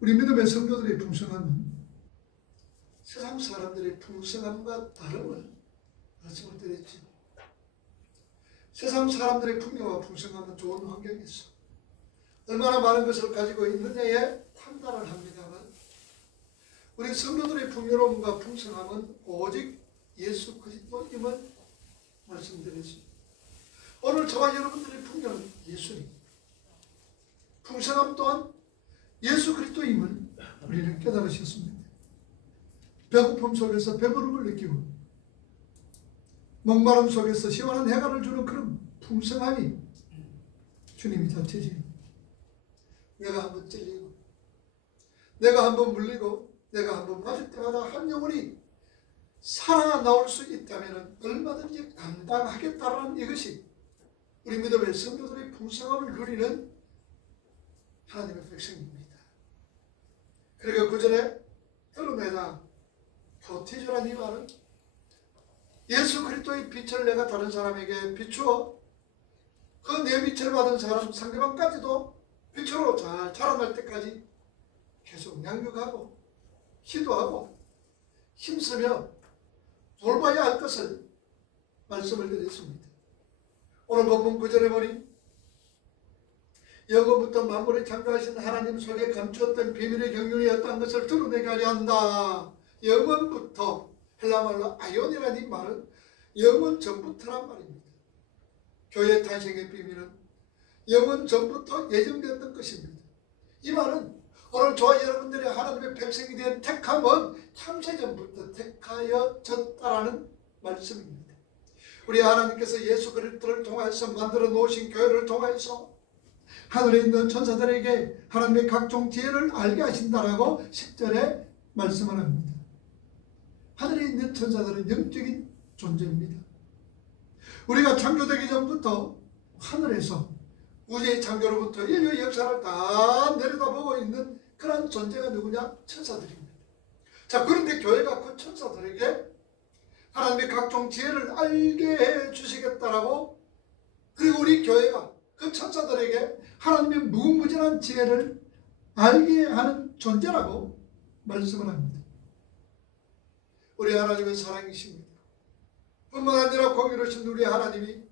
우리 믿음의 성도들의 풍성함은 세상 사람들의 풍성함과 다름을 말씀을 드렸죠. 세상 사람들의 풍요와 풍성함은 좋은 환경에서 얼마나 많은 것을 가지고 있느냐에 판단을 합니다만, 우리 성도들의 풍요로움과 풍성함은 오직 예수 그리스도임을 말씀드렸습니다. 오늘 저와 여러분들의 풍요는 예수님, 풍성함 또한 예수 그리스도임을 우리는 깨달으셨습니다. 배고픔 속에서 배부름을 느끼고 목마름 속에서 시원한 해가를 주는 그런 풍성함이 주님이 자체지. 내가 한번 찔리고, 내가 한번 물리고, 내가 한번 맞을 때마다 한 영혼이 살아나올 수 있다면 얼마든지 감당하겠다는 이것이 우리 믿음의 성도들의 풍성함을 누리는 하나님의 백성입니다. 그리고 그 전에 드러내다 교티주라는 이 말은 예수 그리스도의 빛을 내가 다른 사람에게 비추어 그 내 빛을 받은 사람 상대방까지도 빛으로 잘 자라날 때까지 계속 양육하고 기도하고 힘쓰며 돌봐야 할 것을 말씀을 드렸습니다. 오늘 본문 9절에 보니 영원부터 만물을 창조하신 하나님 속에 감추었던 비밀의 경륜이었다는 것을 드러내게 하려 한다. 영원부터, 헬라말로 아이온이라는 이 말은 영원 전부터란 말입니다. 교회 탄생의 비밀은 영원 전부터 예정되었던 것입니다. 이 말은 오늘 저와 여러분들이 하나님의 백성이 된 택함은 창세전부터 택하여졌다라는 말씀입니다. 우리 하나님께서 예수 그리스도를 통해서 만들어 놓으신 교회를 통해서 하늘에 있는 천사들에게 하나님의 각종 지혜를 알게 하신다라고 10절에 말씀을 합니다. 하늘에 있는 천사들은 영적인 존재입니다. 우리가 창조되기 전부터 하늘에서 우주의 창조로부터 인류의 역사를 다 내려다보고 있는 그런 존재가 누구냐? 천사들입니다. 자, 그런데 교회가 그 천사들에게 하나님의 각종 지혜를 알게 해 주시겠다라고, 그리고 우리 교회가 그 천사들에게 하나님의 무궁무진한 지혜를 알게 하는 존재라고 말씀을 합니다. 우리 하나님은 사랑이십니다. 뿐만 아니라 공의로우신 우리 하나님이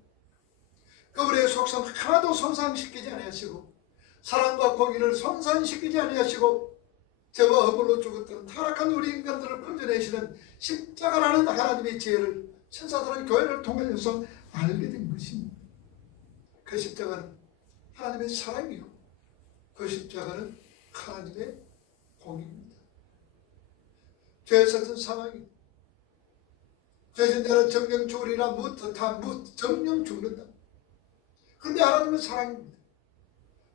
그분의 속성 하나도 손상시키지 아니하시고 사랑과 공의를 손상시키지 아니하시고 죄와 허물로 죽었던 타락한 우리 인간들을 건져내시는 십자가라는 하나님의 지혜를 천사들은 교회를 통해서 알게 된 것입니다. 그 십자가는 하나님의 사랑이요, 그 십자가는 하나님의 공의입니다. 죄에서는 사망이, 죄진 자는 정령 죽으리라. 정령 죽는다. 그런데 하나님은 사랑입니다.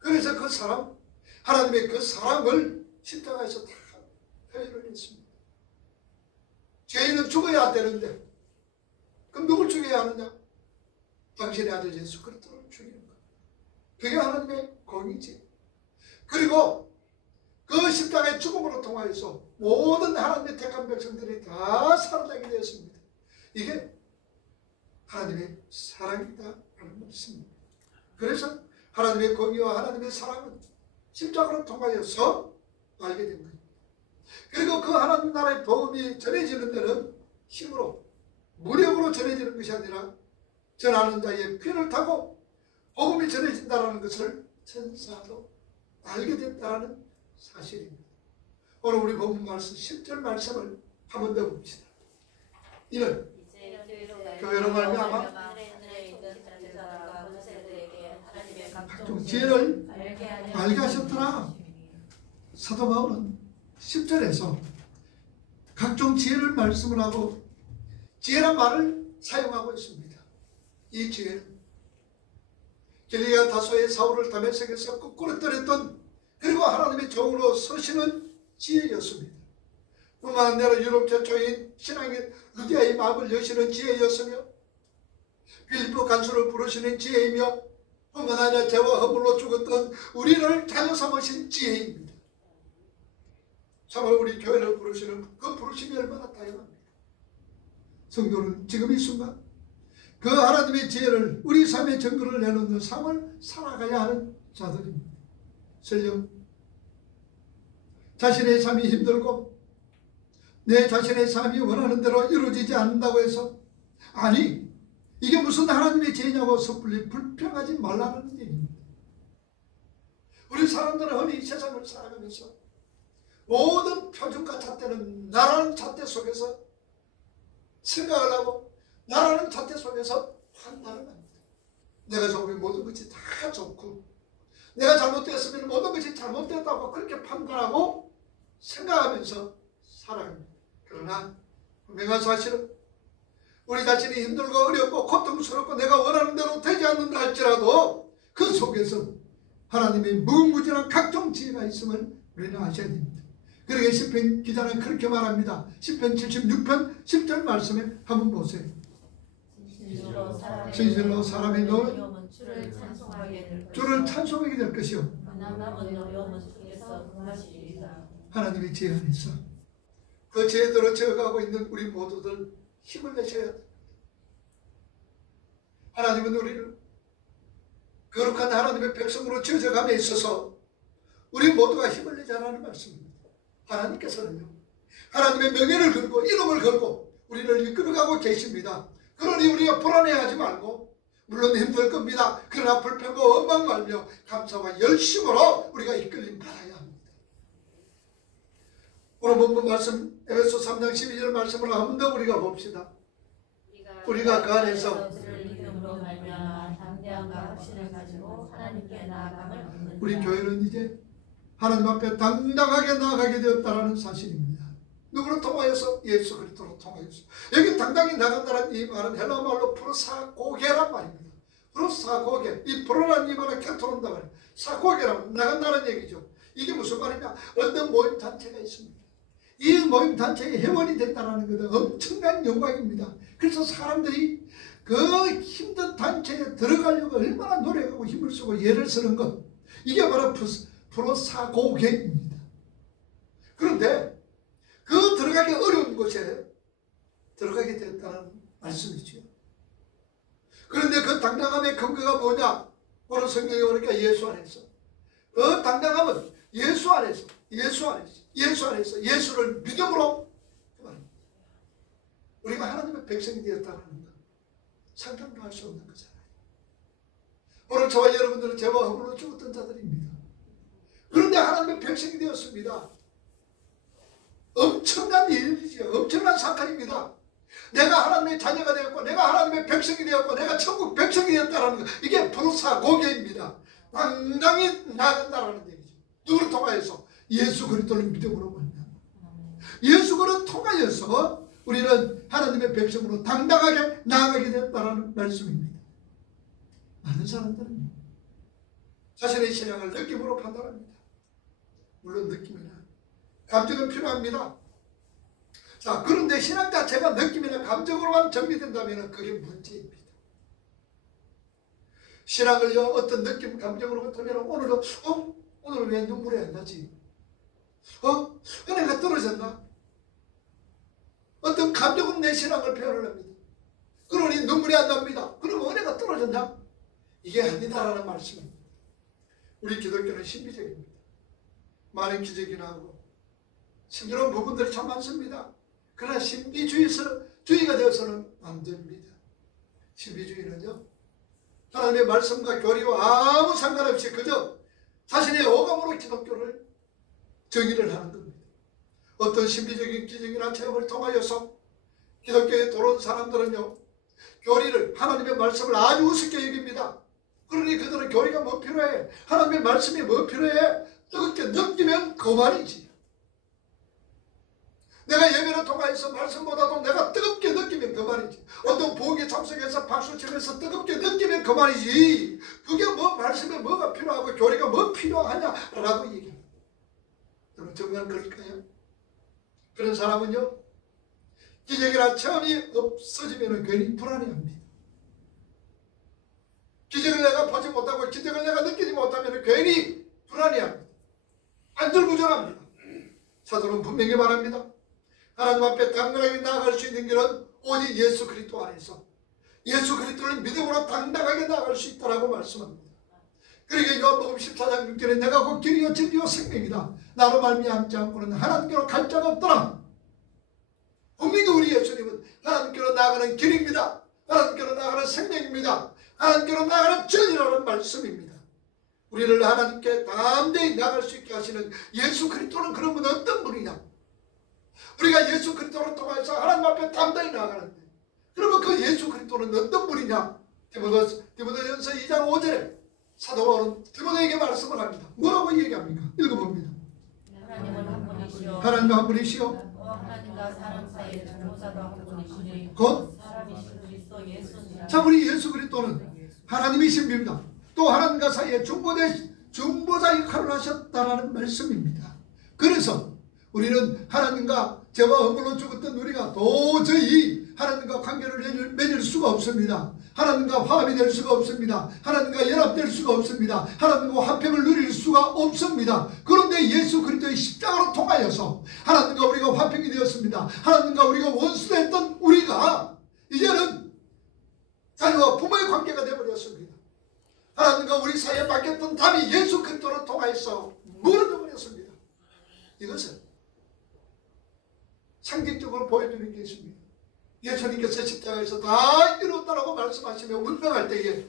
그래서 그 사랑, 하나님의 그 사랑을 십자가에서 다 표현을 했습니다. 죄인은 죽어야 되는데 그럼 누굴 죽여야 하느냐? 당신의 아들 예수 그리스도를 죽이는 것. 그게 하나님의 공의지. 그리고 그 십자가의 죽음으로 통하여서 모든 하나님의 택한 백성들이 다 살아나게 되었습니다. 이게 하나님의 사랑이다 라는 말씀입니다. 그래서 하나님의 공의와 하나님의 사랑은 십자가로 통하여서 알게 된 겁니다. 그리고 그 하나님 나라의 복음이 전해지는 데는 힘으로, 무력으로 전해지는 것이 아니라 전하는 자의 피를 타고 복음이 전해진다는 것을 천사도 알게 됐다는 사실입니다. 오늘 우리 본문 말씀 10절 말씀을 한 번 더 봅시다. 이는 교회로 말미암아 각종 지혜를 알게 하셨더라. 사도 바울은 10절에서 각종 지혜를 말씀을 하고 지혜란 말을 사용하고 있습니다. 이 지혜는 길리가 다소의 사울을 다메섹에서 거꾸로 떨었던, 그리고 하나님의 종으로 서시는 지혜였습니다. 뿐만 아니라 유럽 최초인 신앙의 루디아의 마음을 여시는 지혜였으며 빌립보 간수를 부르시는 지혜이며 뿐만 아니라 죄와 허물로 죽었던 우리를 자녀 삼으신 지혜입니다. 참으로 우리 교회를 부르시는 그 부르심이 얼마나 다양합니까? 성도는 지금 이 순간 그 하나님의 지혜를 우리 삶의 증거를 내놓는 삶을 살아가야 하는 자들입니다. 설령 자신의 삶이 힘들고 내 자신의 삶이 원하는 대로 이루어지지 않는다고 해서 아니 이게 무슨 하나님의 죄냐고 섣불리 불평하지 말라는 얘기입니다. 우리 사람들은 흔히 이 세상을 살아가면서 모든 표준과 잣대는 나라는 잣대 속에서 생각을 하고 나라는 잣대 속에서 판단을 합니다. 내가 좋으면 모든 것이 다 좋고 내가 잘못되었으면 모든 것이 잘못됐다고 그렇게 판단하고 생각하면서 살아갑니다. 그러나 분명한 사실은 우리 자신이 힘들고 어렵고 고통스럽고 내가 원하는 대로 되지 않는다 할지라도 그 속에서 하나님의 무궁무진한 각종 지혜가 있음을 우리는 아셔야 됩니다. 그러게 시편 기자는 그렇게 말합니다. 시편 76편 10절 말씀에 한번 보세요. 진실로 사람의 노력은 주를 찬송하게 될 것이요 하나님의 지혜 안에서 그 지혜대로 지어가고 있는 우리 모두들 힘을 내셔야 합니다. 하나님은 우리를 거룩한 하나님의 백성으로 지어져감에 있어서 우리 모두가 힘을 내자라는 말씀입니다. 하나님께서는요 하나님의 명예를 걸고 이름을 걸고 우리를 이끌어가고 계십니다. 그러니 우리가 불안해하지 말고 물론 힘들 겁니다. 그러나 불평과 원망 말며 감사와 열심으로 우리가 이끌림 받아야 합니다. 오늘 본문 말씀 에베소 3장 12절 말씀을 한 번 더 우리가 봅시다. 우리가 그 안에서 우리 교회는 이제 하나님 앞에 당당하게 나아가게 되었다는 사실입니다. 누구를 통하여서? 예수 그리스도로 통하여서. 여기 당당히 나간다는 이 말은 헬라 말로 프로사고게란 말입니다. 프로사고게, 이 프로라는 이 말은 켜토른다 말이에요. 사고게란 나간다는 얘기죠. 이게 무슨 말이냐? 어떤 모임 단체가 있습니다. 이 모임 단체의 회원이 됐다는 것은 엄청난 영광입니다. 그래서 사람들이 그 힘든 단체에 들어가려고 얼마나 노력하고 힘을 쓰고 예를 쓰는 것, 이게 바로 프로사고계입니다. 그런데 그 들어가기 어려운 곳에 들어가게 됐다는 말씀이죠. 그런데 그 당당함의 근거가 뭐냐? 오늘 성경에 보니까 예수 안에서. 그 당당함은 예수 안에서, 예수를 믿음으로 우리가 하나님의 백성이 되었다는 것, 상상도 할 수 없는 거잖아요. 오늘 저와 여러분들은 죄와 허물로 죽었던 자들입니다. 그런데 하나님의 백성이 되었습니다. 엄청난 일이죠. 엄청난 사건입니다. 내가 하나님의 자녀가 되었고 내가 하나님의 백성이 되었고 내가 천국 백성이 되었다는 것, 이게 프로사고계입니다. 당당히 나간다는 얘기죠. 누구를 통하여서? 예수 그리스도를 믿음으로 만나. 예수 그리스도를 통하여서 우리는 하나님의 백성으로 당당하게 나아가게 됐다는 말씀입니다. 많은 사람들은 자신의 신앙을 느낌으로 판단합니다. 물론 느낌이나 감정은 필요합니다. 자, 그런데 신앙 자체가 느낌이나 감정으로만 정리된다면 그게 문제입니다. 신앙을요 어떤 느낌 감정으로부터 오늘은 왜 눈물이 안 나지? 은혜가 떨어졌나? 어떤 감정은 내 신앙을 표현을 합니다. 그러니 눈물이 안 납니다. 그러면 은혜가 떨어졌나? 이게 아니다라는 말씀입니다. 우리 기독교는 신비적입니다. 많은 기적이 나오고 신비로운 부분들이 참 많습니다. 그러나 신비주의가 되어서는 안 됩니다. 신비주의는요 하나님의 말씀과 교리와 아무 상관없이 그저 자신의 오감으로 기독교를 정의를 하는 겁니다. 어떤 신비적인 기적이나 체험을 통하여서 기독교에 들어온 사람들은요 교리를, 하나님의 말씀을 아주 우습게 여깁니다. 그러니 그들은 교리가 뭐 필요해? 하나님의 말씀이 뭐 필요해? 뜨겁게 느끼면 그만이지. 내가 예배를 통하여서 말씀보다도 내가 뜨겁게 느끼면 그만이지. 어떤 부흥에 참석해서 박수치면서 뜨겁게 느끼면 그만이지. 그게 뭐 말씀에 뭐가 필요하고 교리가 뭐 필요하냐라고 얘기합니다. 여러분 정말 그럴까요? 그런 사람은요 기적이나 체험이 없어지면 괜히 불안해합니다. 기적을 내가 보지 못하고 기적을 내가 느끼지 못하면 괜히 불안해합니다. 안절부절합니다. 사도는 분명히 말합니다. 하나님 앞에 당당하게 나아갈 수 있는 길은 오직 예수 그리스도 안에서 예수 그리스도를 믿음으로 당당하게 나아갈 수 있다고 말씀합니다. 그러니까 요한복음 14장 6절에 내가 곧 길이요 진리요 생명이다. 나로 말미암지 않고는 하나님께로 갈 자가 없더라. 분명히 우리 예수님은 하나님께로 나아가는 길입니다. 하나님께로 나아가는 생명입니다. 하나님께로 나아가는 진리라는 말씀입니다. 우리를 하나님께 담대히 나아갈 수 있게 하시는 예수 그리스도는 그러면 어떤 분이냐? 우리가 예수 그리스도를 통해서 하나님 앞에 담대히 나아가는데, 그러면 그 예수 그리스도는 어떤 분이냐? 디모데전서 2장 5절에 사도 바울은 디모데에게 말씀을 합니다. 뭐라고 얘기합니까? 읽어봅니다. 하나님은 한 분이시오. 하나님은 한 분이시오. 하나님과 사람 사이의 중보자도 한 분이시니 곧 사람이신 그리스도 예수니라. 자, 우리 예수 그리스도는 하나님이신 분입니다. 또 하나님과 사이에 중보자 역할을 하셨다라는 말씀입니다. 그래서 우리는 하나님과 죄와 허물로 죽었던 우리가 도저히 하나님과 관계를 맺을 수가 없습니다. 하나님과 화합이 될 수가 없습니다. 하나님과 연합될 수가 없습니다. 하나님과 화평을 누릴 수가 없습니다. 그런데 예수 그리스도의 십자가로 통하여서 하나님과 우리가 화평이 되었습니다. 하나님과 우리가 원수됐던 우리가 이제는 자녀와 부모의 관계가 되어버렸습니다. 하나님과 우리 사이에 막혔던 담이 예수 그리스도를 통하여서 무너져 버렸습니다. 이것은 상징적으로 보여주는 게 있습니다. 예수님께서 십자가에서 다 이뤘다라고 말씀하시며 운명할 때에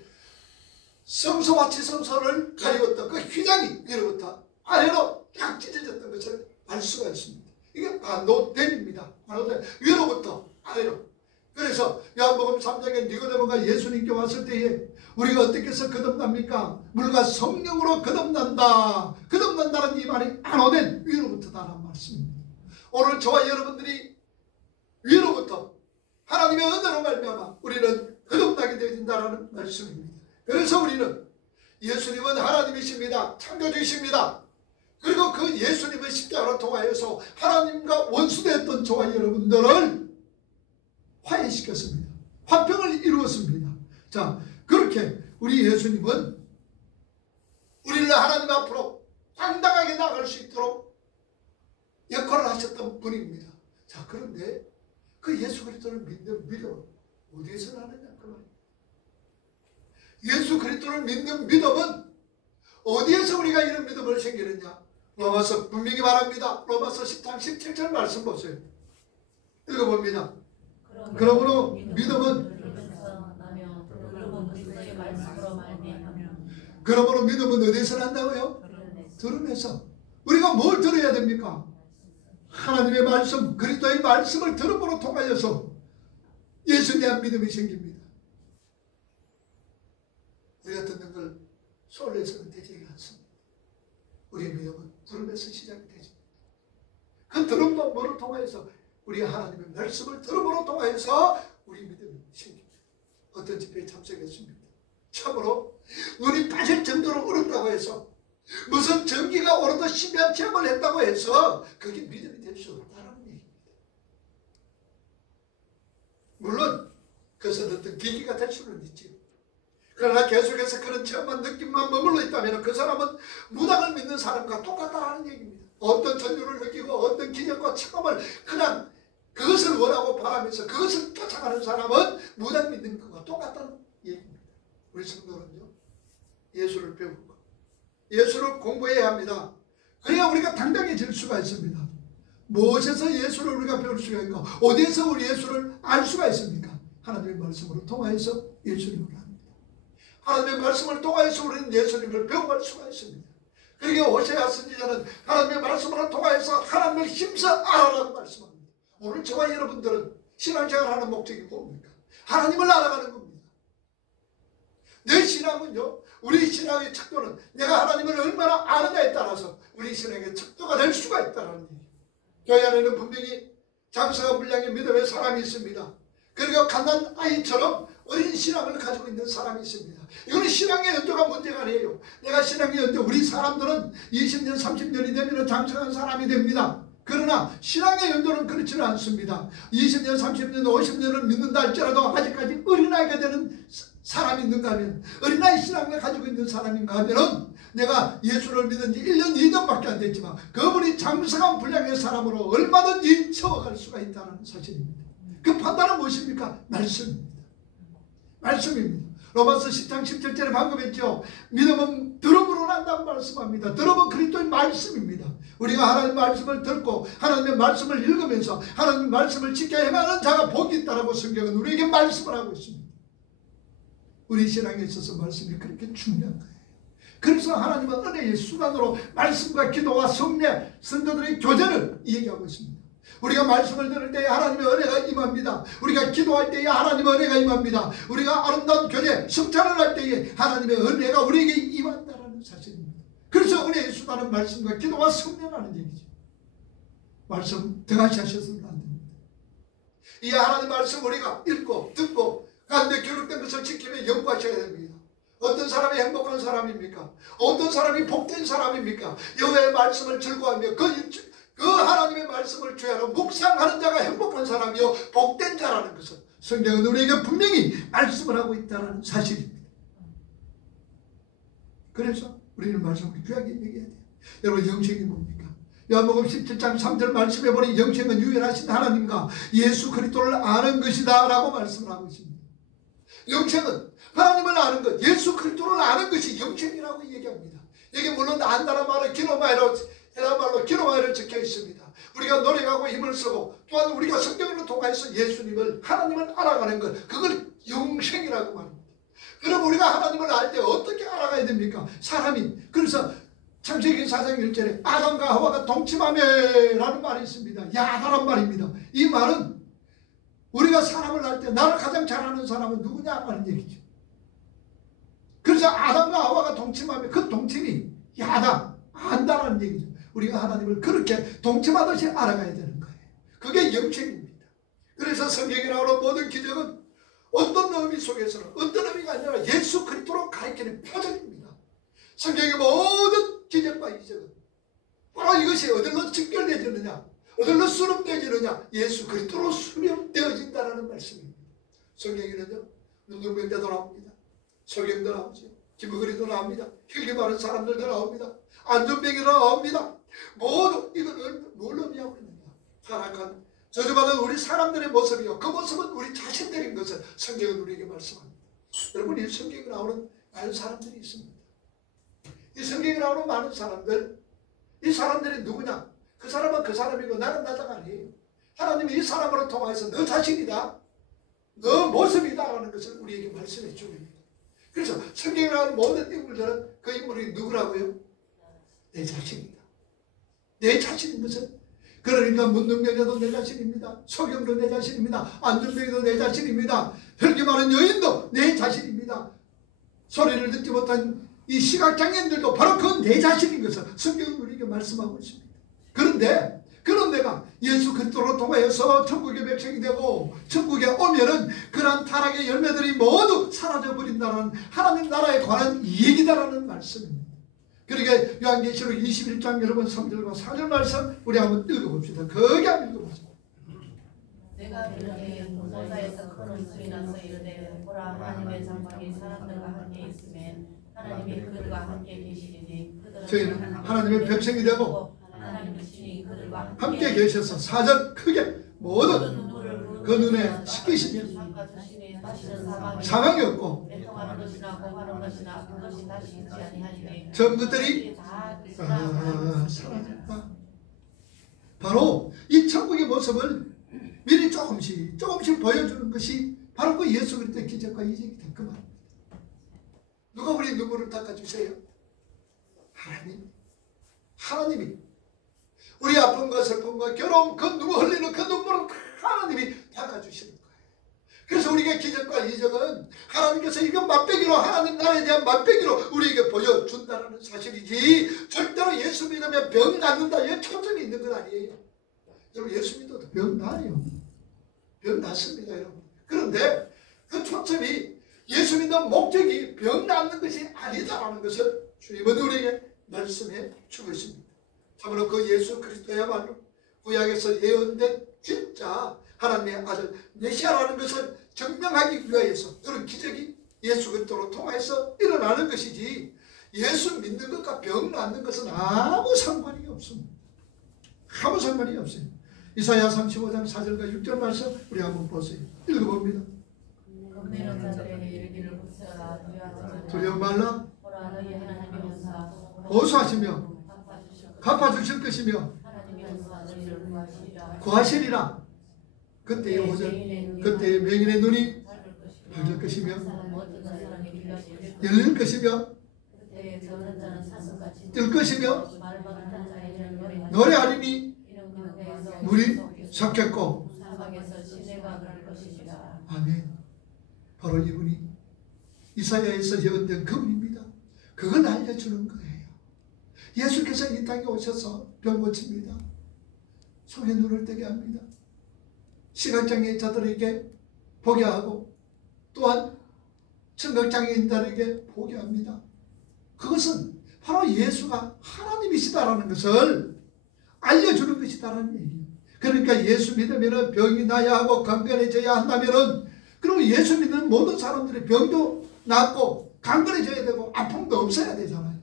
성소와 지성소를 가리웠던 그 휘장이 위로부터 아래로 딱 찢어졌던 것을 알 수가 있습니다. 이게 관노됨입니다. 관노됨. 위로부터 아래로. 그래서 요한복음 3장에 니고데모가 예수님께 왔을 때에 우리가 어떻게 해서 거듭납니까? 물과 성령으로 거듭난다. 거듭난다는 이 말이 관노된 위로부터다라는 말씀입니다. 오늘 저와 여러분들이 위로부터 하나님의 은혜로 말미암아 우리는 거듭나게 되어진다는 말씀입니다. 그래서 우리는 예수님은 하나님이십니다. 창조주이십니다. 그리고 그 예수님의 십자가를 통하여서 하나님과 원수되었던 저와 여러분들을 화해시켰습니다. 화평을 이루었습니다. 자, 그렇게 우리 예수님은 우리를 하나님 앞으로 당당하게 나아갈 수 있도록 역할을 하셨던 분입니다. 자, 그런데 그 예수 그리스도를 믿는 믿음 어디에서 나느냐 그 말입니다. 예수 그리스도를 믿는 믿음은 어디에서 우리가 이런 믿음을 생기느냐? 로마서 분명히 말합니다. 로마서 10장 17절 말씀 보세요. 읽어봅니다. 그러므로 믿음은 어디에서 난다고요? 들으면서. 우리가 뭘 들어야 됩니까? 하나님의 말씀, 그리스도의 말씀을 들음으로 통하여서 예수에 대한 믿음이 생깁니다. 우리가 듣는 걸 소리에서는 되지 않습니다. 우리의 믿음은 들음에서 시작이 되지. 그 들음도 뭐를 통하여서 우리 하나님의 말씀을 들음으로 통하여서 우리 믿음이 생깁니다. 어떤 집회에 참석했습니다. 참으로 눈이 빠질 정도로 어렵다고 해서 무슨 전기가 오르듯 심한 체험을 했다고 해서 그게 믿음이 될 수 없다는 얘기입니다. 물론 그것은 어떤 계기가 될 수는 있지. 그러나 계속해서 그런 체험만 느낌만 머물러 있다면 그 사람은 무당을 믿는 사람과 똑같다는 얘기입니다. 어떤 전율을 느끼고 어떤 기적과 체험을 그냥 그것을 원하고 바라면서 그것을 쫓아가는 사람은 무당 믿는 것과 똑같다는 얘기입니다. 우리 성도는요, 예수를 배우고 예수를 공부해야 합니다. 그래야 우리가 당당해질 수가 있습니다. 무엇에서 예수를 우리가 배울 수가 있고 어디에서 우리 예수를 알 수가 있습니까? 하나님의 말씀으로 통하여서 예수님을 합니다. 하나님의 말씀을 통하여서 우리는 예수님을 배워갈 수가 있습니다. 그러니까 호세아 선지자는 하나님의 말씀으로 통하여서 하나님을 힘써 알아라고 말씀합니다. 오늘 저와 여러분들은 신앙생활하는 목적이 뭡니까? 하나님을 알아가는 겁니다. 내 신앙은요, 우리 신앙의 척도는 내가 하나님을 얼마나 아느냐에 따라서 우리 신앙의 척도가 될 수가 있다는 얘기예요. 교회 안에는 분명히 장성한 분량의 믿음의 사람이 있습니다. 그리고 갓난 아이처럼 어린 신앙을 가지고 있는 사람이 있습니다. 이거는 신앙의 연조가 문제가 아니에요. 내가 신앙의 연조, 우리 사람들은 20년 30년이 되면 장성한 사람이 됩니다. 그러나 신앙의 연조는 그렇지는 않습니다. 20년 30년 50년을 믿는다 할지라도 아직까지 어린아이가 되는 사람이 있는가 하면, 어린아이 신앙을 가지고 있는 사람인가 하면은 내가 예수를 믿은 지 1년 2년밖에 안 됐지만 그분이 장성한 분량의 사람으로 얼마든지 세워갈 수가 있다는 사실입니다. 그 판단은 무엇입니까? 말씀입니다. 말씀입니다. 로마서 10장 17절에 방금 했죠. 믿음은 들음 한다고 말씀합니다. 들어본 그리스도의 말씀입니다. 우리가 하나님의 말씀을 듣고 하나님의 말씀을 읽으면서 하나님의 말씀을 지켜 행하는 자가 복이 있다라고 성경은 우리에게 말씀을 하고 있습니다. 우리 신앙에 있어서 말씀이 그렇게 중요한 거예요. 그래서 하나님은 은혜의 수단으로 말씀과 기도와 성례, 성도들의 교제를 얘기하고 있습니다. 우리가 말씀을 들을 때에 하나님의 은혜가 임합니다. 우리가 기도할 때에 하나님의 은혜가 임합니다. 우리가 아름다운 교제, 성찬을 할 때에 하나님의 은혜가 우리에게 임한다는 사실입니다. 그래서 은혜의 수단은 말씀과 기도와 성례라는 얘기죠. 말씀 등하시 하셔서는 안 됩니다. 이 하나님 말씀 우리가 읽고 듣고 가운데 교육된 것을 지키며 연구하셔야 됩니다. 어떤 사람이 행복한 사람입니까? 어떤 사람이 복된 사람입니까? 여호와의 말씀을 즐거워하며 그 하나님의 말씀을 죄하러 묵상하는 자가 행복한 사람이요 복된 자라는 것을 성경은 우리에게 분명히 말씀을 하고 있다는 사실입니다. 그래서 우리는 말씀을 귀하게 얘기해야 돼요. 여러분, 영생이 뭡니까? 요한복음 17장 3절 말씀해 보니 영생은 유일하신 하나님과 예수 그리스도를 아는 것이다 라고 말씀을 하고 있습니다. 영생은 하나님을 아는 것, 예수 그리스도를 아는 것이 영생이라고 얘기합니다. 여기 물론 안다는 말은 기노마이로, 헬라 말로 기노마이로 적혀 있습니다. 우리가 노력하고 힘을 쓰고 또한 우리가 성경으로 통해서 예수님을, 하나님을 알아가는 것, 그걸 영생이라고 말합니다. 그럼 우리가 하나님을 알 때 어떻게 알아가야 됩니까? 사람이, 그래서 창세기 4장 1절에 아담과 하와가 동침하며라는 말이 있습니다. 야다란 말입니다. 이 말은 우리가 사람을 알 때 나를 가장 잘 아는 사람은 누구냐 하는 얘기죠. 그래서 아담과 하와가 동침하며 그 동침이 야다, 안다라는 얘기죠. 우리가 하나님을 그렇게 동침하듯이 알아가야 되는 거예요. 그게 영생입니다. 그래서 성경에 나오는 모든 기적은 어떤 의미 속에서는 어떤 의미가 아니라 예수 그리스도로 가리키는 표적입니다. 성경의 모든 기적과 이적은 바로 이것이 어디로 직결되어지느냐, 어디로 수렴되어지느냐, 예수 그리스도로 수렴되어진다는 말씀입니다. 성경에는요, 눈동병자도 나옵니다. 소경도 나오죠. 김어그리도 나옵니다. 혈기 많은 사람들도 나옵니다. 안전병이도 나옵니다. 모두 이걸 뭘 의미하고 있느냐, 타락한 저주받은 우리 사람들의 모습이요, 그 모습은 우리 자신들인 것을 성경은 우리에게 말씀합니다. 여러분, 이 성경에 나오는 많은 사람들이 있습니다. 이 성경에 나오는 많은 사람들, 이 사람들이 누구냐? 그 사람은 그 사람이고 나는 나가 아니에요. 하나님이 이 사람으로 통해서 너 자신이다, 너 모습이다 라는 것을 우리에게 말씀해 줍니다. 그래서 성경에 나오는 모든 인물들은 그 인물이 누구라고요? 내 자신이다. 내 자신인 것은, 그러니까 문둥병자도 내 자신입니다. 소경도 내 자신입니다. 안전병도 내 자신입니다. 혈기 많은 여인도 내 자신입니다. 소리를 듣지 못한 이 시각장애인들도 바로 그 내 자신인 것을 성경은 우리에게 말씀하고 있습니다. 그런데 그런 내가 예수 그리스도로 통하여서 천국의 백성이 되고 천국에 오면은 그러한 타락의 열매들이 모두 사라져버린다는 하나님 나라에 관한 얘기다라는 말씀입니다. 그러니까 요한계시록 21장 여러분 3절과 4절 말씀 우리 한번 읽어봅시다. 거기 한번 읽어보세요. 내가 이르되 보좌에서 큰 소리 나서 이르되 보라, 하나님의 장막이 사람들과 함께 있으면 하나님이 그들과 함께 계시리니 저희는 하나님의 백성이 되고 하나님의 신이 그들과 함께 계셔서 4절 크게 모든 그 눈에 씻기시니 사망이 없고 전 것들이 사라졌다. 바로 이 천국의 모습을 미리 조금씩 보여주는 것이 바로 그 예수 그리스도의 기적과 이적이 된 그 말입니다. 누가 우리 눈물을 닦아주세요? 하나님이 우리 아픔과 슬픔과 괴로움, 그 눈물 흘리는 그 눈물을 하나님이 닦아주시는 거예요. 그래서 우리에게 기적과 이적은 하나님께서 이거 맛배기로, 하나님 나라에 대한 맛배기로 우리에게 보여준다는 사실이지, 절대로 예수 믿으면 병 낫는다, 이 초점이 있는 건 아니에요. 여러분, 예수 믿어도 병 나아요. 병 낫습니다, 여러분. 그런데 그 초점이 예수 믿는 목적이 병 낫는 것이 아니다라는 것을 주님은 우리에게 말씀해 주고 있습니다. 참으로 그 예수 그리스도야말로 구약에서 예언된 진짜 하나님의 아들 메시아라는 것을 증명하기 위하여서 그런 기적이 예수 그리스도로 통해서 일어나는 것이지, 예수 믿는 것과 병 낫는 것은 아무 상관이 없습니다. 아무 상관이 없어요. 이사야 35장 4절과 6절 말씀 우리 한번 보세요. 읽어봅니다. 겁내는 자들에게 이르기를 붙여라. 두려워 말라. 보라, 너희 하나님의 은사 보수하시며 갚아주실 것이며 구하시리라. 그때의 오전, 그때의 맹인의 눈이 밝을 것이며 열릴 것이며 뜰 것이며 노래하리니 물이 섞였고. 아멘. 바로 이분이 이사야에서 예언된 그분입니다. 그걸 알려주는 거예요. 예수께서 이 땅에 오셔서 병 고칩니다. 손에 눈을 뜨게 합니다. 시각장애인 자들에게 보게 하고 또한 청각장애인들에게 보게 합니다. 그것은 바로 예수가 하나님이시다라는 것을 알려주는 것이다라는 얘기예요. 그러니까 예수 믿으면 병이 나야 하고 강건해져야 한다면, 그리고 예수 믿는 모든 사람들의 병도 낫고 강건해져야 되고 아픔도 없어야 되잖아요.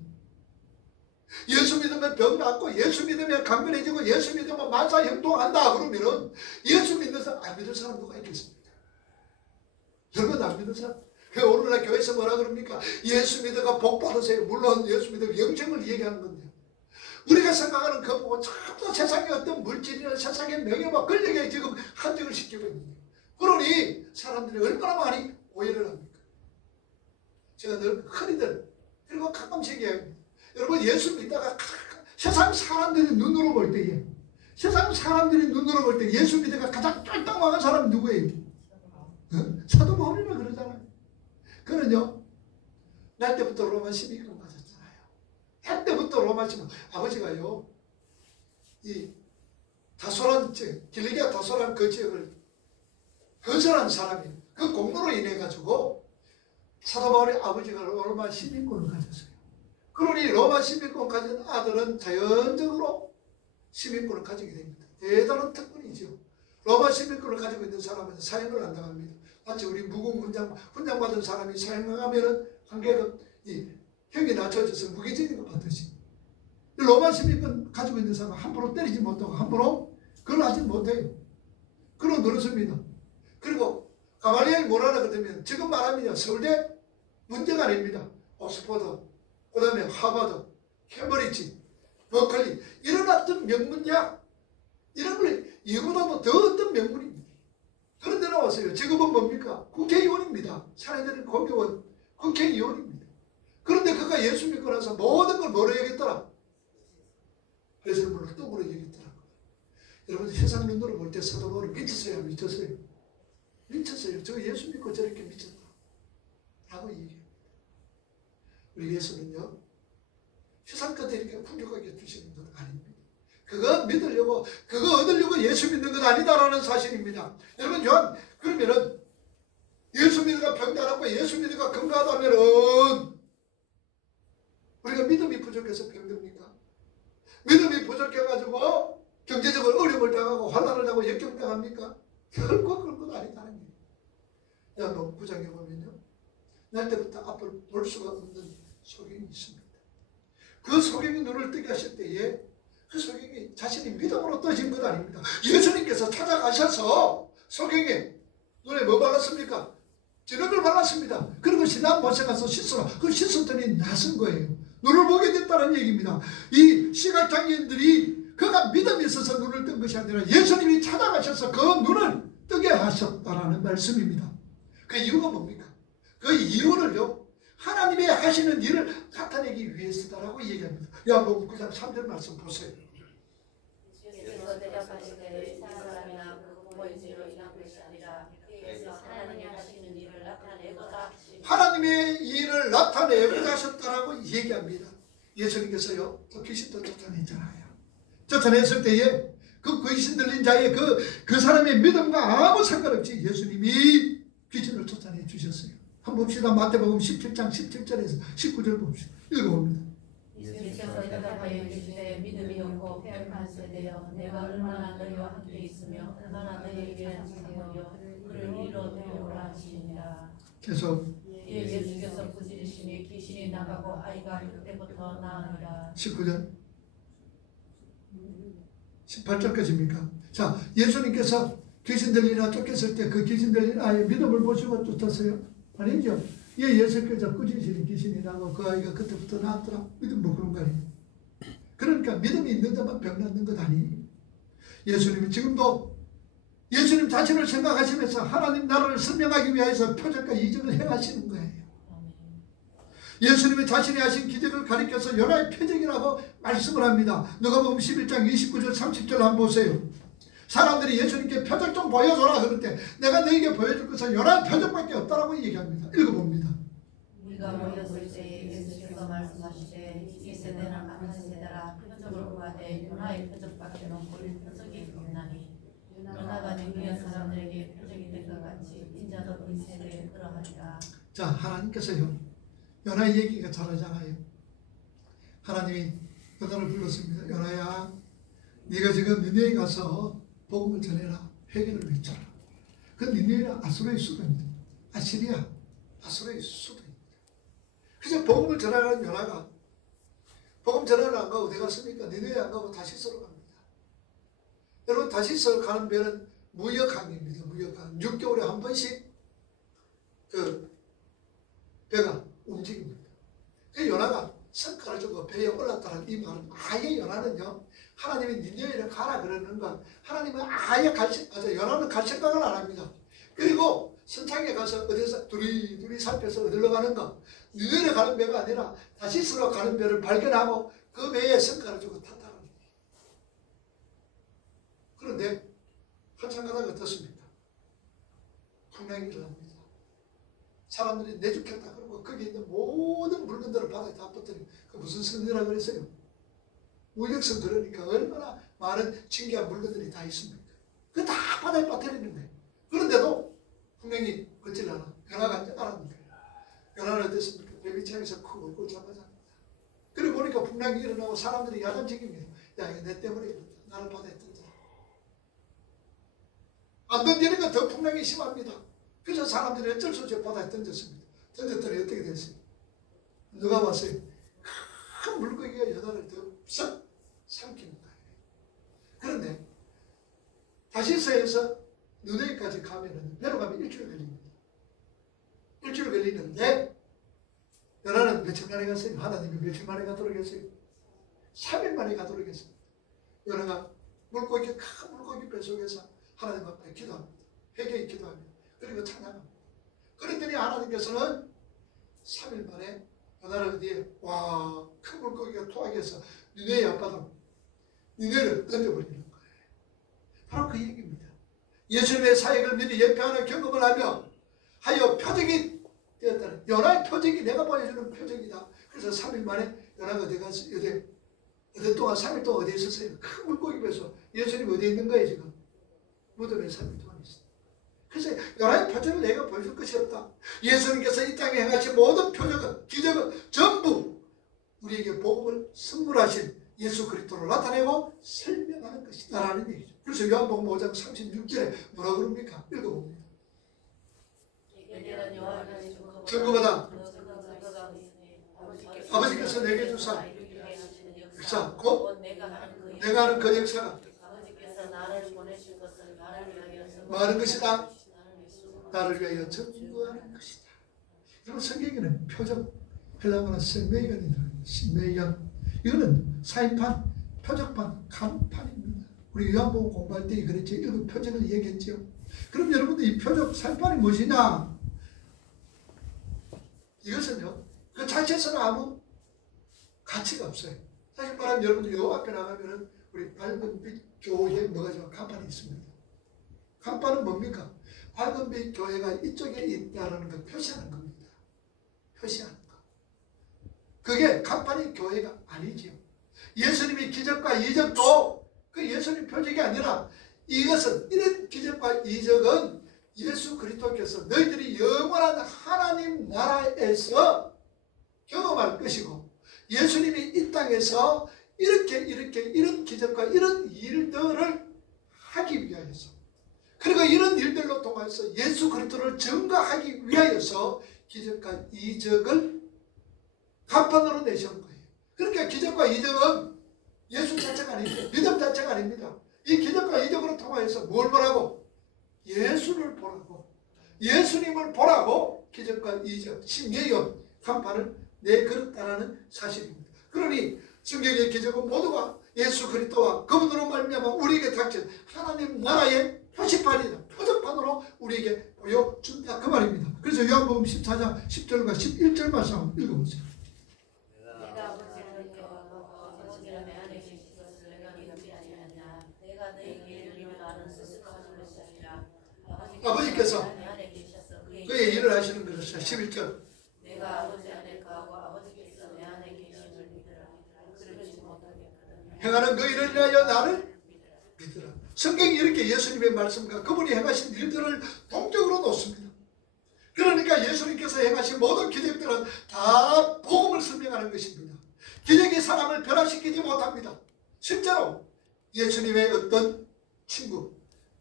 예수 믿으면 병 낫고 예수 믿으면 강건해지고 예수 믿으면 만사 형통한다 그러면은 예수 믿는 사람, 안 믿는 사람 누가 있겠습니까? 여러분 안 믿는 사람? 왜 오늘날 교회에서 뭐라 그럽니까? 예수 믿어가 복 받으세요. 물론 예수 믿으면 영생을 얘기하는 건데, 우리가 생각하는 그 보고 자꾸 세상의 어떤 물질이나 세상의 명예와 권력에 지금 한정을 시키고 있는 거예요. 그러니 사람들이 얼마나 많이 오해를 합니까? 제가 늘 흔히들 그리고 가끔씩 얘기합니다. 여러분 예수 믿다가 세상 사람들이 눈으로 볼 때에, 세상 사람들이 눈으로 볼 때 예수 믿다가 가장 쫄딱망한 사람이 누구예요? 사도 바울이라 그러잖아요. 그는요 날 때부터 로마 12권 가졌잖아요. 할 때부터 로마 12권. 아버지가요 이 다소란 지역, 길리기아 다소란 그 지역을 거절한 사람이 그 공로로 인해 가지고 사도 바울의 아버지가 로마 시민권을 가졌어요. 그러니 로마 시민권 가진 아들은 자연적으로 시민권을 가지게 됩니다. 대단한 특권이죠. 로마 시민권을 가지고 있는 사람은 사형을 안 당합니다. 마치 우리 무공 훈장 받은 사람이 사형당하면은 한계가 형이 낮춰져서 무기징역 받듯이, 로마 시민권 가지고 있는 사람은 함부로 때리지 못하고 함부로 그걸 하지 못해요. 그런 노릇입니다. 그리고 가말리엘이 뭐라나 그러면 지금 말하면 서울대 문제가 아닙니다. 옥스퍼드, 그 다음에 하버드, 캠브리지, 버클리, 이런 어떤 명문야, 이런 걸 이보다도 더 어떤 명문입니다. 그런 데 나왔어요. 지금은 뭡니까? 국회의원입니다. 사내들은 공무원, 국회의원입니다. 그런데 그가 예수 믿고 나서 모든 걸 뭐로 얘기했더라? 그래서 물론 똥으로 얘기했더라고요. 여러분 세상 눈으로 볼 때 사도 바울이 미쳤어요? 미쳤어요? 미쳤어요. 저 예수 믿고 저렇게 미쳤다 라고 얘기합니다. 우리 예수는요 세상 것들 이렇게 풍족하게 주시는 건 아닙니다. 그거 믿으려고, 그거 얻으려고 예수 믿는 건 아니다라는 사실입니다. 여러분 그러면은 예수 믿어가 병나고 예수 믿어가 건강하다면은 우리가 믿음이 부족해서 병듭니까? 믿음이 부족해가지고 경제적으로 어려움을 당하고 환난을 당하고 역경당합니까? 결코 그런 건 아니다는 얘기예요. 야너 9장에 보면요 날 때부터 앞을 볼 수가 없는 소경이 있습니다. 그 소경이 눈을 뜨게 하실 때에 그 소경이 자신이 믿음으로 떠진 것 아닙니다. 예수님께서 찾아가셔서 소경이 눈에 뭐 발랐습니까? 진흙을 발랐습니다. 그리고 신랑 못에 가서 씻어라. 그 씻었더니 낫은 거예요. 눈을 보게 됐다는 얘기입니다. 이 시각장애인들이 그가 믿음이 있어서 눈을 뜬 것이 아니라 예수님이 찾아가셔서 그 눈을 뜨게 하셨다라는 말씀입니다. 그 이유가 뭡니까? 그 이유를요 하나님의 하시는 일을 나타내기 위해서다라고 얘기합니다. 야뭐 그냥 3절 말씀 보세요. 예수께서 대답하시되 한 사람이나 그 부모의 죄로 인한 것이 아니라 그에서 하나님이 하시는 일을 나타내고자 하십니다. 하나님의 일을 나타내고자 하셨다라고 얘기합니다. 예수님께서요 또 귀신도 쫓아냈잖아요. 쫓아냈을 때에 그 귀신 들린 자의 그 사람의 믿음과 아무 상관없이 예수님이 귀신을 쫓아내 주셨어요. 한번 봅시다. 마태복음 17장 17절에서 19절 봅시다. 읽어봅니다. 예수께서 대답하여 이르시되 믿음이 없고 패역한 세대여 내가 얼마나 너희와 함께 있으며 얼마나 너희에게 참여하여 그를 이루어 되오라 하시니라. 계속 예수께서 부지리시니 귀신이 나가고 아이가 그때부터 나으니라. 19절 18절까지입니까? 자, 예수님께서 귀신 들리나 쫓겼을 때 그 귀신 들린 아이의 믿음을 보시고 쫓았어요? 아니죠. 얘 6개자 꾸짖으니 귀신이 나고 그 아이가 그때부터 나았더라. 믿음 뭐 그런 거 아니에요. 그러니까 믿음이 있는 자만 병 낫는 것 아니에요. 예수님이 지금도 예수님 자신을 생각하시면서 하나님 나라를 설명하기 위해서 표적과 이적을 행하시는 거예요. 예수님이 자신이 하신 기적을 가리켜서 요나의 표적이라고 말씀을 합니다. 누가복음 11장 29절 30절 한번 보세요. 사람들이 예수님께 표적 좀 보여줘라 그럴 때 내가 너에게 보여줄 것은 요나의 표적밖에 없다라고 얘기합니다. 읽어봅니다. 우리가 모였을 때 예수께서 말씀하시되 이 세대는 악한 세대라 표적을 구하되 요나의 표적밖에 볼 표적이 없나니 요나가 니느웨 사람들에게 표적이 된 것 같이 인자도 이 세대에 그러하리라. 자, 하나님께서요 요나 얘기가 잘하잖아요. 하나님이 요나를 불렀습니다. 요나야, 네가 지금 니느웨에 가서 복음을 전해라. 회개를 외쳐라. 그 니느웨는 아수르의 수도입니다. 아시리아, 아수르의 수도입니다. 그래서 복음을 전하는 요나가 복음 전하러 안 가고 어디 갔습니까? 니느웨 안 가고 다시스로 갑니다. 여러분, 다시스 가는 배는 무역항입니다. 무역항. 6개월에 한 번씩 그 배가 움직입니다. 그 요나가 성과를 주고 배에 올랐다는 이 말은 아예 요나는요 하나님이 니느웨를 가라 그러는 건 하나님은 아예 요나는 갈 생각을 안 합니다. 그리고 선창에 가서 어디서 둘이 살펴서 어디로 가는 거 니느웨를 가는 배가 아니라 다시스로 가는 배를 발견하고 그 배에 성과를 주고 탔다는 거예요. 그런데 한참 가다가 어떻습니까? 풍랑이 일어납니다. 사람들이 내죽겠다 그러고 거기 있는 모든 물건들을 바다에 다 퍼뜨리고 그 무슨 성이라고 그랬어요? 무역성 그러니까 얼마나 많은 신기한 물건들이 다 있습니까? 그거 다 바다에 빠뜨리는 거예요. 그런데도 풍랑이 걷질 않아. 변화가 안 하는 거예요. 변화는 어땠습니까? 배비창에서 크고 꼴짝하자. 그리고 보니까 풍랑이 일어나고 사람들이 야단치기입니다. 야, 이거 내 때문에 이렇다. 나를 바다에 던져라. 안 던지니까 더 풍랑이 심합니다. 그래서 사람들이 어쩔 수 없이 바다에 던졌습니다. 던졌더니 어떻게 됐어요? 누가 봤어요? 큰 물고기가 여자를 더 삼키는 거예요. 그런데 다시스에서 니느웨까지 가면은 배로 가면 일주일 걸립니다. 일주일 걸리는데 여나는 며칠 만에 갔어요? 하나님이 며칠 만에 가도록 했어요? 3일 만에 가도록 했어요. 여나가 큰 물고기 뱃속에서 하나님 앞에 기도합니다. 회개의 기도합니다. 그리고 찬양합니다. 그랬더니 하나님께서는 3일 만에 요나를 어디에 큰 물고기가 토하게해서 니느웨 앞바다로 니느웨를 던져버리는 거예요. 바로 그 얘기입니다. 예수님의 사역을 미리 예표하는 경험을 하며 하여 표적이 되었다는 요나의 표적이 내가 보여주는 표적이다. 그래서 3일 만에 요나가 어디 가서 어디 동안 3일 동안 어디에 있었어요? 큰 물고기 배에서 예수님 어디에 있는 거예요 지금? 무덤에 3일 동안 있어요. 그래서 요나의 표적을 내가 보여줄 것이 없다. 예수님께서 이 땅에 행하신 모든 표적은 기적은 전부 우리에게 복음을 선물하신 예수 그리스도를 나타내고 설명하는 것이다 라는 얘기죠. 그래서 요한복음 5장 36절에 뭐라고 그럽니까? 읽어봅니다. 증거받아 아버지께서 내게 주사 역사 곧 내가 하는 그 역사가 많은 것이다. 나를 위하여 증거하는 것이다. 여러분 성경에는 표적, 헬라어는 신메이언 이거는 사인판, 표적판, 간판입니다. 우리 요한복음 공부할 때 그랬죠. 이거 표적을 얘기했죠. 그럼 여러분들 이 표적, 사인판이 무엇이냐? 이것은요 그 자체에서는 아무 가치가 없어요. 사실 말하면 여러분들 요 앞에 나가면은 우리 밝은 빛 교회 뭐가 죠? 간판이 있습니다. 간판은 뭡니까? 밝은 빛 교회가 이쪽에 있다는 걸 표시하는 겁니다. 표시하는 거. 그게 간판이 교회가 아니지요. 예수님의 기적과 이적도 그 예수님 표적이 아니라 이것은 이런 기적과 이적은 예수 그리스도께서 너희들이 영원한 하나님 나라에서 경험할 것이고 예수님이 이 땅에서 이런 기적과 이런 일들을 하기 위하여서 그리고 이런 일들로 통해서 예수 그리스도를 증거하기 위하여서 기적과 이적을 간판으로 내신 거예요. 그러니까 기적과 이적은 예수 자체가 아닙니다. 믿음 자체가 아닙니다. 이 기적과 이적으로 통하여서 뭘 보라고? 예수를 보라고. 예수님을 보라고 기적과 이적, 신예언, 간판을 내걸었다라는 사실입니다. 그러니 성경의 기적은 모두가 예수 그리스도와 그분으로 말미암아 우리에게 닥친 하나님 나라의 표시판이다. 표적판으로 우리에게 보여준다 그 말입니다. 그래서 요한복음 14장 10절과 11절 말씀 한번 읽어보세요. 내가 아버지를 내 안에 계시것을 내가 믿지 아니하냐. 내가 너희에게 이름을 아는 스스로 하는 것이 아니라 아버지께서 내 안에 계셔서 그의 일을 하시는 것이죠. 11절. 내가 아버지 안에 거하고 아버지께서 내 안에 계심을 믿으라. 그러지 못하겠거든. 행하는 그 일을 위하여 나를 믿으라. 성경이 이렇게 예수님의 말씀과 그분이 행하신 일들을 동적으로 놓습니다. 그러니까 예수님께서 행하신 모든 기적들은 다 복음을 설명하는 것입니다. 기적이 사람을 변화시키지 못합니다. 실제로 예수님의 어떤 친구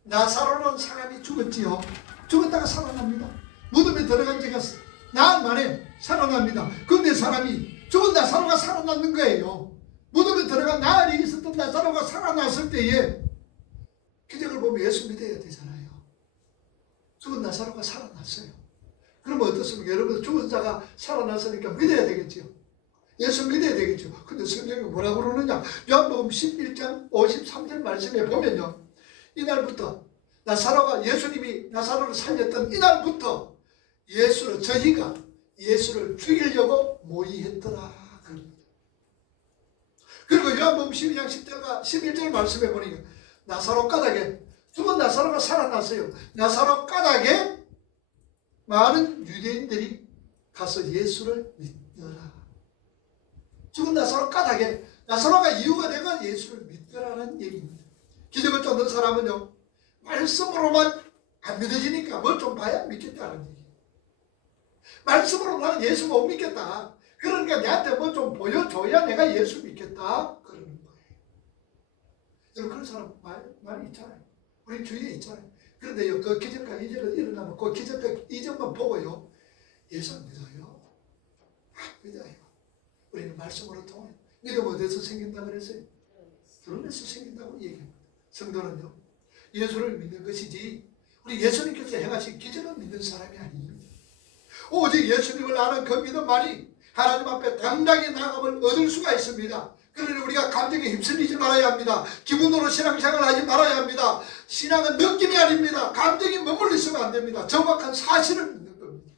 나사로라는 사람이 죽었지요. 죽었다가 살아납니다. 무덤에 들어간 지가 나흘 만에 살아납니다. 그런데 사람이 죽은 나사로가 살아났는 거예요. 무덤에 들어간 나흘이 있었던 나사로가 살아났을 때에 기적을 보면 예수 믿어야 되잖아요. 죽은 나사로가 살아났어요. 그러면 어떻습니까? 여러분 죽은 자가 살아났으니까 믿어야 되겠죠. 예수 믿어야 되겠죠. 근데 성경이 뭐라고 그러느냐? 요한복음 11장 53절 말씀에 보면요. 이날부터 예수님이 나사로를 살렸던 이날부터 저희가 예수를 죽이려고 모의했더라. 그리고 요한복음 12장 10절과 11절 말씀에 보니까 나사로 까닭에 죽은 나사로가 살아났어요. 나사로 까닭에 많은 유대인들이 가서 예수를 믿더라. 죽은 나사로 까닭에 나사로가 이유가 내가 예수를 믿더라는 얘기입니다. 기적을 쫓는 사람은요 말씀으로만 안 믿어지니까 뭘 좀 봐야 믿겠다는 얘기예요. 말씀으로 나는 예수 못 믿겠다. 그러니까 내한테 뭐 좀 보여줘야 내가 예수 믿겠다. 그러는 거예요. 여러분 그런 사람 많이 있잖아요. 우리 주위에 있잖아요. 그런데요 그 기적과 이적을 일어나면 그 기적과 이적만 보고요 예수 안 믿어요. 안 믿어요. 우리는 말씀으로 통해요. 믿음 어디서 생긴다고 그랬어요? 드러내서 생긴다고 얘기합니다. 성도는요 예수를 믿는 것이지 우리 예수님께서 행하신 기적을 믿는 사람이 아닙니다. 오직 예수님을 아는 그 믿음만이 하나님 앞에 당당히 나아감을 얻을 수가 있습니다. 그러니 우리가 감정에 휩쓸리지 말아야 합니다. 기분으로 신앙생활을 하지 말아야 합니다. 신앙은 느낌이 아닙니다. 감정이 머물러 있으면 안 됩니다. 정확한 사실을 믿는 겁니다.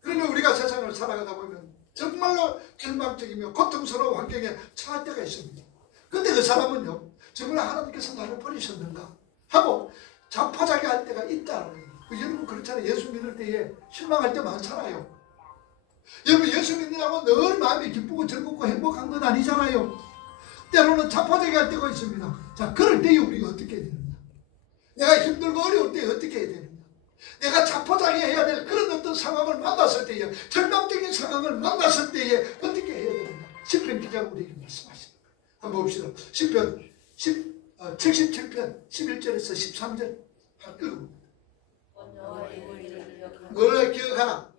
그러면 우리가 세상을 살아가다 보면 정말로 절망적이며 고통스러운 환경에 처할 때가 있습니다. 근데 그 사람은요 정말 하나님께서 나를 버리셨는가 하고 자포자기할 때가 있다는 거예요. 여러분 그렇잖아요. 예수 믿을 때에 실망할 때 많잖아요. 여러분 예수 믿느라고 늘 마음이 기쁘고 즐겁고 행복한 건 아니잖아요. 때로는 자포자기할 때가 있습니다. 자 그럴 때에 우리가 어떻게 해야 되느냐. 내가 힘들고 어려울 때 어떻게 해야 되느냐. 내가 자포자기해야 될 그런 어떤 상황을 만났을 때에 절망적인 상황을 만났을 때에 어떻게 해야 되느냐. 시편 기자가 우리에게 말씀하시는 거예요. 한번 봅시다. 시편 77편 11절에서 13절 읽어봅니다. 뭘 기억하나?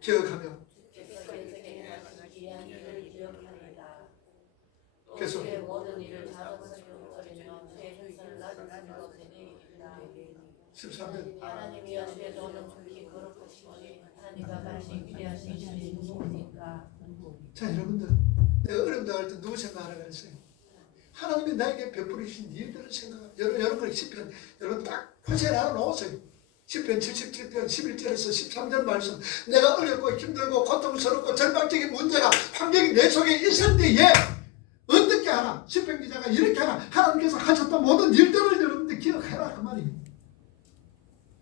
기억하며 계속 모든 일을 잘하시며 제 행사를 낮으시며 하나님이여 주의 도는 좋게 거룩하시니 하나님과 같이 위대하신 신이 누구입니까? 자 여러분들 내가 어려움 당할 때 누구 생각하라 그랬어요? 하나님이 나에게 베풀으신 일들을 생각하라. 여러분 시편 여러분 딱 표시해 놓으세요. 시편 77편 11절에서 13절 말씀 내가 어렵고 힘들고 고통스럽고 절망적인 문제가 환경이 내 속에 있을 때에 어떻게 하나? 시편 기자가 이렇게 하나? 하나님께서 하셨던 모든 일들을 여러분들 기억해라 그 말이에요.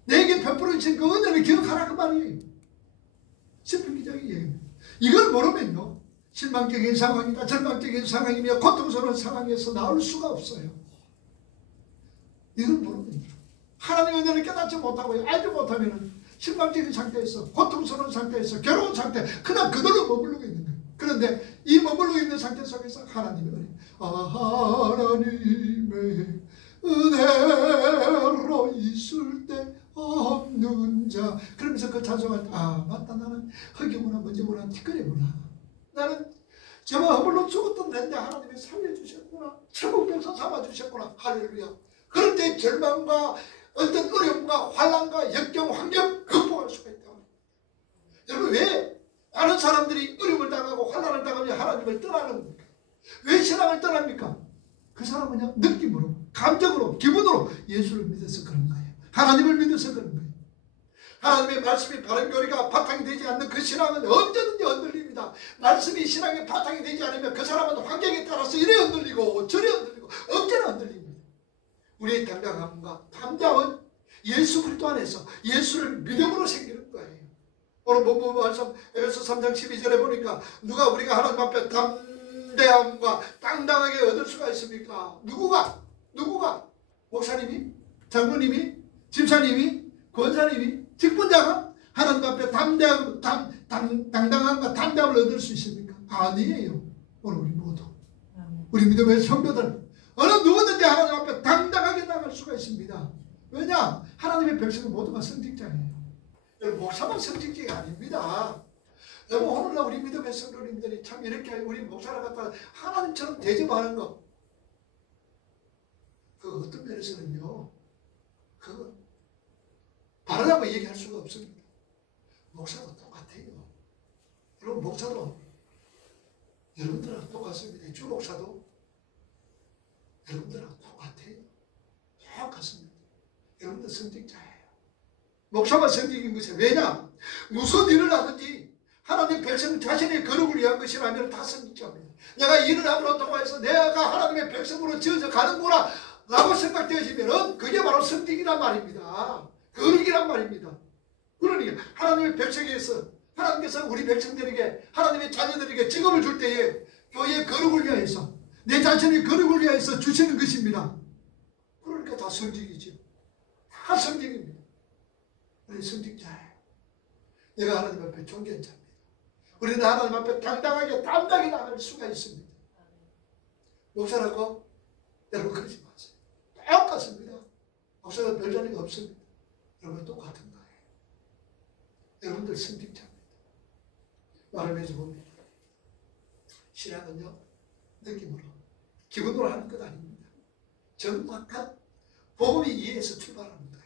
내게 베풀어주신 그 은혜를 기억하라 그 말이에요. 시편 기자가 얘기합니다. 이걸 모르면요 실망적인 상황이나 절망적인 상황이며 고통스러운 상황에서 나올 수가 없어요. 이걸 모르면 하나님의 은혜를 깨닫지 못하고 알지 못하면 실망적인 상태에서 고통스러운 상태에서 괴로운 상태 그냥 그대로 머무르고 있는 거예요. 그런데 이 머무르고 있는 상태 속에서 하나님의 은혜 하나님의 은혜로 있을 때 없는 자 그러면서 그 찬송할 때 맞다 나는 흑이구나 먼지구나 티끌이구나 나는 제가 허물로 죽었던 내인데 하나님이 살려주셨구나 천국병사 삼아주셨구나 할렐루야 그럴 때 절망과 어떤 어려움과 환난과 역경, 환경 극복할 수가 있다. 여러분, 왜 많은 사람들이 어려움을 당하고 환난을 당하며 하나님을 떠나는 겁니까? 왜 신앙을 떠납니까? 그 사람은 그냥 느낌으로, 감정으로, 기분으로 예수를 믿어서 그런 거예요. 하나님을 믿어서 그런 거예요. 하나님의 말씀이 바른 교리가 바탕이 되지 않는 그 신앙은 언제든지 흔들립니다. 말씀이 신앙의 바탕이 되지 않으면 그 사람은 환경에 따라서 이래 흔들리고 저래 흔들리고 언제나 흔들립니다. 우리의 당당함과 담대함은 예수 그리스도 안에서 예수를 믿음으로 생기는 거예요. 오늘 본문 말씀 에베소 3장 12절에 보니까 누가 우리가 하나님 앞에 담대함과 당당하게 얻을 수가 있습니까? 누구가? 목사님이? 장로님이? 집사님이? 권사님이? 직분자가 하나님 앞에 당당함과 담대함을 얻을 수 있습니까? 아니에요. 오늘 우리 모두 우리 믿음의 성도들 어느 누구든지 하나님 앞에 당당하게 나갈 수가 있습니다. 왜냐? 하나님의 백성은 모두가 성직자예요. 여러분, 목사만 성직자가 아닙니다. 여러분, 오늘날 우리 믿음의 성도님들이 참 이렇게 우리 목사를 갖다가 하나님처럼 대접하는 거, 그 어떤 면에서는요, 그 바르다고 얘기할 수가 없습니다. 목사도 똑같아요. 여러분, 목사도 여러분들하고 똑같습니다. 주 목사도 여러분들하고 똑같아요. 똑같습니다. 여러분들 성직자예요. 목사가 성직인 것이 왜냐? 무슨 일을 하든지 하나님 백성 자신의 거룩을 위한 것이라면 다 성직자입니다. 내가 일을 함으로 통해서 내가 하나님의 백성으로 지어져 가는구나 라고 생각되어지면 그게 바로 성직이란 말입니다. 거룩이란 말입니다. 그러니까 하나님의 백성에서 하나님께서 우리 백성들에게 하나님의 자녀들에게 직업을 줄 때에 교회의 거룩을 위하여서 내 자신의 거룩을 위하여서 주시는 것입니다. 그러니까 다 성직이죠. 다 성직입니다. 우리 성직자예요. 내가 하나님 앞에 존귀한 자입니다. 우리는 하나님 앞에 당당하게 담당히 나갈 수가 있습니다. 목사라고 여러분 그러지 마세요. 똑같습니다. 목사가 별 자리가 없습니다. 여러분 똑같은 거예요. 여러분들 성직자입니다. 말하면서 봅니다. 신앙은요, 느낌으로, 기분으로 하는 것 아닙니다. 정확한 복음의 이해에서 출발하는 거예요.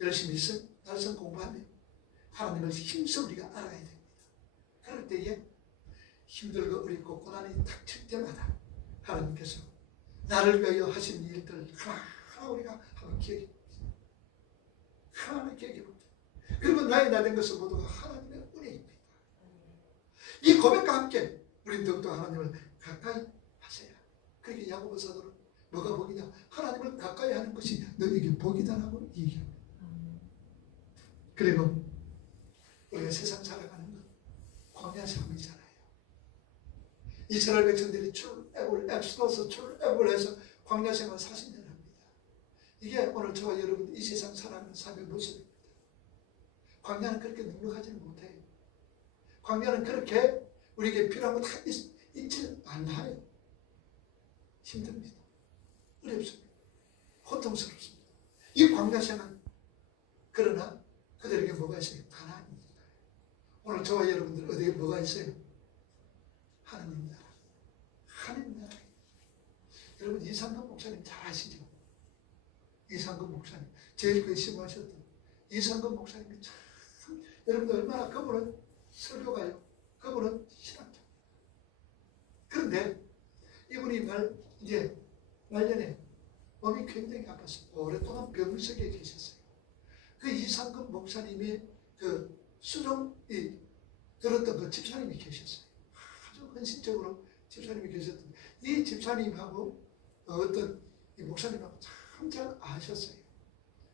열심히 날성 공부하며 하나님을 힘써 우리가 알아야 됩니다. 그럴 때에 힘들고 어렵고 고난이 닥칠 때마다 하나님께서 나를 위하여 하신 일들 하나하나 우리가 한번 기억해 봅시다. 하나하나 기억해 봅시다. 그리고 나의 나 된 것은 모두가 하나님의 은혜입니다. 이 고백과 함께 우리 더욱더 하나님을 가까이 하세요. 그렇게 야고보 사도는 뭐가 복이냐? 하나님을 가까이 하는 것이 너에게 복이다라고 얘기합니다. 그리고 우리가 세상 살아가는 건 광야 삶이잖아요. 이스라엘 백성들이 엑소더스 출애굽을 해서 광야 생활 40년 합니다. 이게 오늘 저와 여러분 이 세상 살아가는 삶의 모습입니다. 광야는 그렇게 넉넉하지는 못해요. 광야는 그렇게 우리에게 필요한 거 다 있지 않아요. 힘듭니다. 어렵습니다. 고통스럽습니다. 이 광야 생활, 그러나 그들에게 뭐가 있어요? 가나안입니다. 오늘 저와 여러분들 어디에 뭐가 있어요? 하나님 나라. 하나님 나라. 여러분 이상근 목사님 잘 아시죠? 이상근 목사님 제일 그 심하셨던 이상근 목사님이 참 여러분들 얼마나 그분은 설교가요. 그분은 신학자. 그런데 이분이 이제 말년에 몸이 굉장히 아팠어요. 오랫동안 병석에 계셨어요. 그 이상근 목사님의 그 수종이 들었던 그 집사님이 계셨어요. 아주 헌신적으로 집사님이 계셨던 이 집사님하고 어떤 이 목사님하고 참 잘 아셨어요.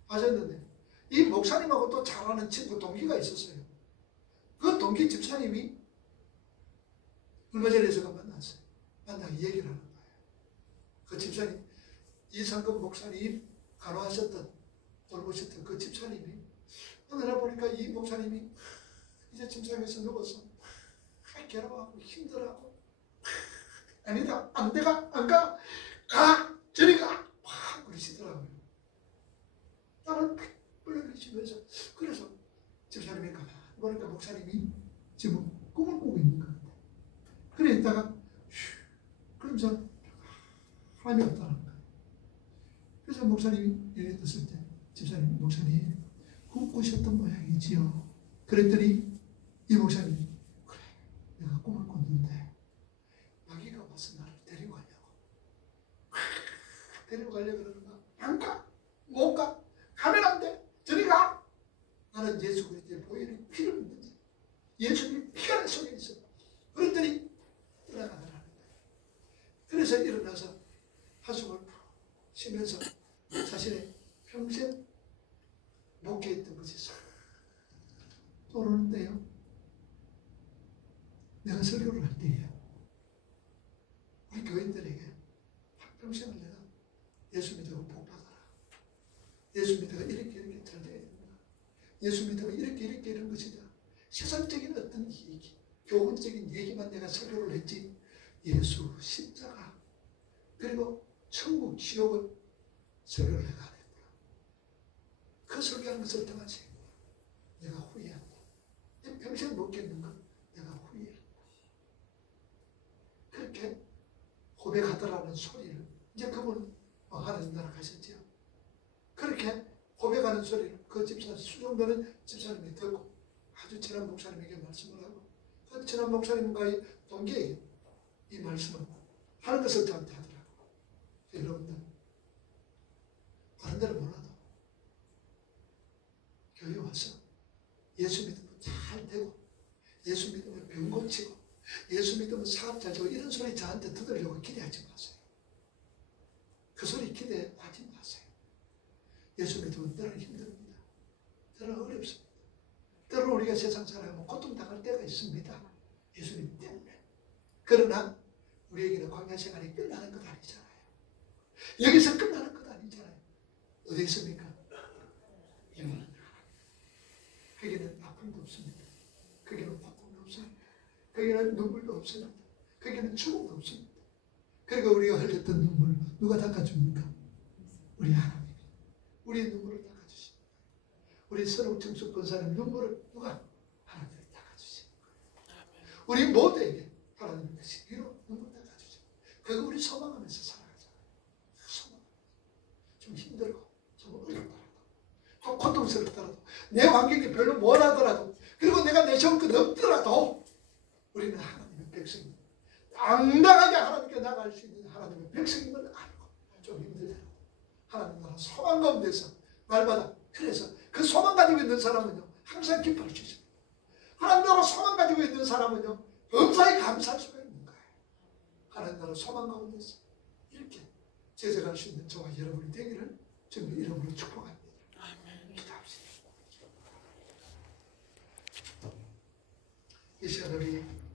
아셨는데 이 목사님하고 또 잘 아는 친구 동기가 있었어요. 그 동기 집사님이 얼마 전에 제가 만났어요. 만나서 얘기를 하는 거예요. 그 집사님 이상근 목사님 간호하셨던 돌보셨던 그 집사님이 어느 날 보니까 이 목사님이 이제 침상에서 누워서 괴로워하고 힘들어하고 아니다 안 돼가 안 가 저리 가 막 그러시더라고요. 나는 뿔 흘리시면서 그래서 집사님이 가만히 보니까 목사님이 지금 꿈을 꾸고 있는 것 같아요. 그래 있다가 그러면서 하나님이 없다는 거예요. 그래서 그저 목사님이 예를 들었을 때 집사님 목사님 꿈꾸셨던 모양이지요. 그랬더니 이 목사님이 그래 내가 꿈을 꿨는데 마귀가 와서 나를 데리고 가려고 데리고 가려고 그러는가 안 가. 못 가. 가면 안 돼. 저리 가. 나는 예수 그리스도의 보혈의 피를 믿는다. 예수님이 피가 내 속에 있어. 그랬더니 떠나가더라는 거예요. 그래서 일어나서 한숨을 푹 쉬면서 자신의 평생 목회했던 것이 싹 떠오르는데요. 내가 설교를 할 때에 우리 교인들에게 평생을 내가 예수 믿으고 복받아라. 예수 믿으가 이렇게 잘 돼야 된다. 예수 믿으면 이렇게 이런 것이다. 세상적인 어떤 얘기, 교훈적인 얘기만 내가 설교를 했지 예수, 십자가, 그리고 천국, 지옥을 설교를 내가 안 했구나. 그 설교하는 것을 통해서 내가 후회한다. 내 평생 못 겪는 것 내가 후회한다. 그렇게 고백하더라는 소리를 이제 그분 하나님 나라 가셨죠. 그렇게 고백하는 소리를 그 집사 수종되는 집사님이 듣고 아주 친한 목사님에게 말씀을 하고 그 친한 목사님과의 동기에게 이 말씀을 하는 것을 저한테 하더라고요. 여러분들 다른 데는 몰라도 교회 와서 예수 믿으면 잘 되고 예수 믿으면 병 고치고 예수 믿으면 사업 잘 되고 이런 소리 저한테 들으려고 기대하지 마세요. 그 소리 기대하지 마세요. 예수 믿으면 때로는 힘듭니다. 때로는 어렵습니다. 때로는 우리가 세상 살아가면 고통당할 때가 있습니다. 예수님 때문에. 그러나 우리에게는 광야 생활이 끝나는 것 아니잖아요. 여기서 끝나는 것 아니잖아요. 어디 있습니까? 영원한 나라. 거기는 아픔도 없습니다. 거기는 고통도 없습니다. 거기는 눈물도 없습니다. 거기는 죽음도 없습니다. 그리고 우리가 흘렸던 눈물 누가 닦아줍니까? 우리 하나님이 우리의 눈물을 닦아주십니다. 우리 서로 정숙 권사님 눈물을 누가? 하나님이 닦아주십니다. 우리 모두에게 하나님의 위로 눈물 닦아주십니다. 그거 우리 소망하면서 살아가잖아요. 소망. 좀 힘들고 좀 어렵더라도 좀 고통스럽더라도 내 환경이 별로 못하더라도 그리고 내가 내세울 것 없더라도 우리는 하나님의 백성입니다. 당당하게 하나님께 나갈 수 있는 하나님의 백성임을 알고 좀 힘들더라도 하나님 나라 소망 가운데서 날마다 그래서 그 소망 가지고 있는 사람은요 항상 기뻐할 수 있습니다. 하나님 나라 소망 가지고 있는 사람은요 범사에 감사할 수가 있는 거예요. 하나님 나라 소망 가운데서 이렇게 제재할 수 있는 저와 여러분이 되기를 주님 이름으로 축복합니다. 기도합시다. 이 시간 우리